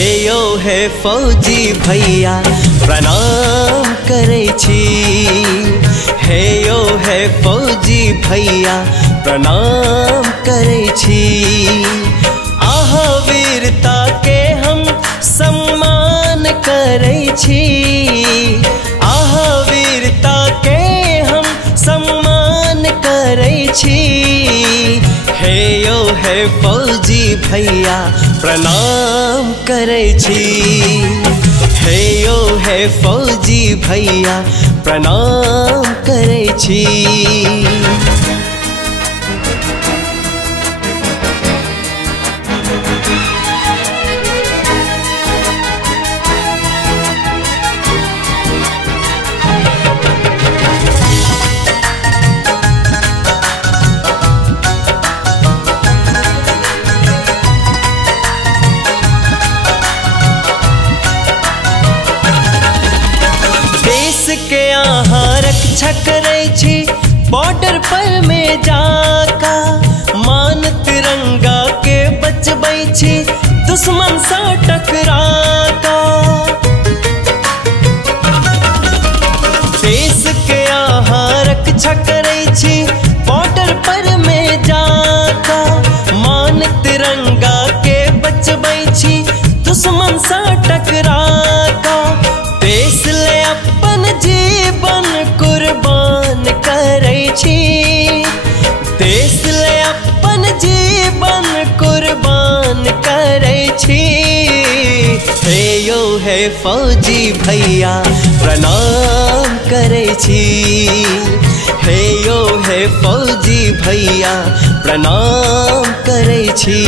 हे यो हे फौजी भैया प्रणाम करै छी। हे यो हे फौजी भैया प्रणाम करै छी। आहा वीरता के हम सम्मान करै छी। आहा वीरता के हम सम्मान करै छी। हे यो हे फौजी भैया प्रणाम करै छी। हे यो हे फौजी भैया प्रणाम करै छी। के यहाँ रक्षा करै छी बॉर्डर पर में जाका। मान तिरंगा के बचबै छी दुश्मन सा टकराका। देश के यहाँ रक्षा करै छी बॉर्डर पर में जाका। मान तिरंगा के बचबै छी दुश्मन सा टकराका। देश ले अपन जीवन कुर्बान करै छी। देश ले अपन जीवन कुर्बान करै छी। हे यो हे फौजी भैया प्रणाम करै छी। हे यो हे फौजी भैया प्रणाम करै छी।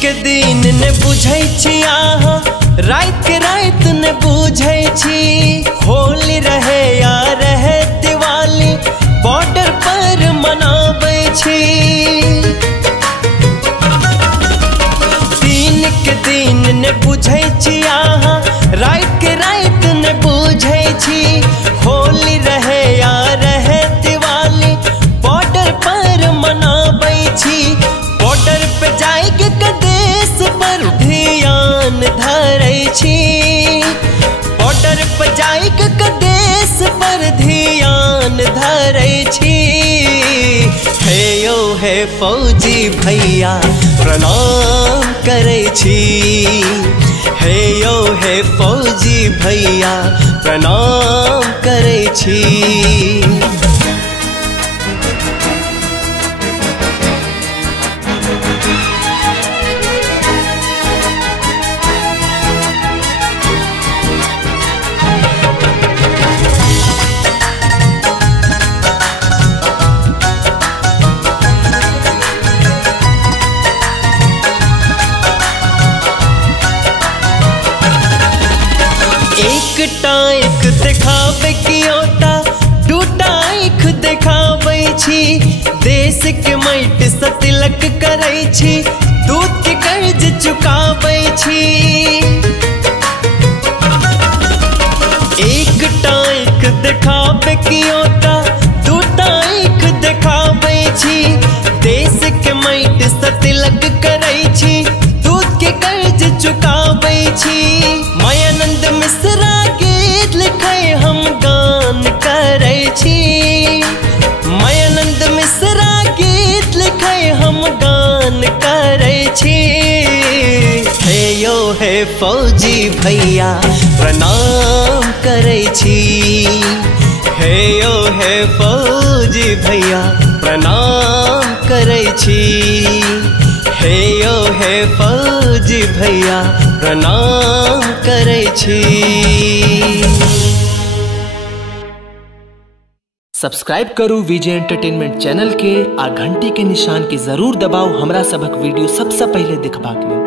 के दिन ने बुझै छी आहा रात के रात ने बुझै छी। होली रहे या रहे दिवाली बॉर्डर पर मनाबै छी। दिन के दिन ने बुझै छी आहा रात के रात ने बुझै छी। होली रहे या रहे दिवाली बॉर्डर पर मनाबै छी। बॉर्डर पे जाएके देश पर ध्यान धरै छी। बॉर्डर पे जाएके देश पर ध्यान धरै छी। हे यो हे फौजी भैया प्रणाम करै छी। हे यो हे फौजी भैया प्रणाम करै छी। एक टाइक देखावे की ओता दूटा आँख देखाबै छी। देश के माटि से तिलक करै छी दूध के कर्ज चुकाबै छी। एक टाइक देखावे की ओता दूटा आँख देखाबै छी। देश के माटि से तिलक करै छी दूध के कर्ज चुकाबै छी। मायानंद मिश्रा गीत लिखै हम गान करै छी। मायानंद मिश्रा गीत लिखै हम गान करै छी। हे यो हे फौजी भैया प्रणाम करै छी। हे यो हे फौजी भैया प्रणाम करै छी। हे यो हे फौजी भैया प्रणाम करै छी। सब्सक्राइब करू विजय एंटरटेनमेंट चैनल के आ घंटी के निशान के जरूर दबाओ हमरा सबक वीडियो सबसे पहले देखबा के।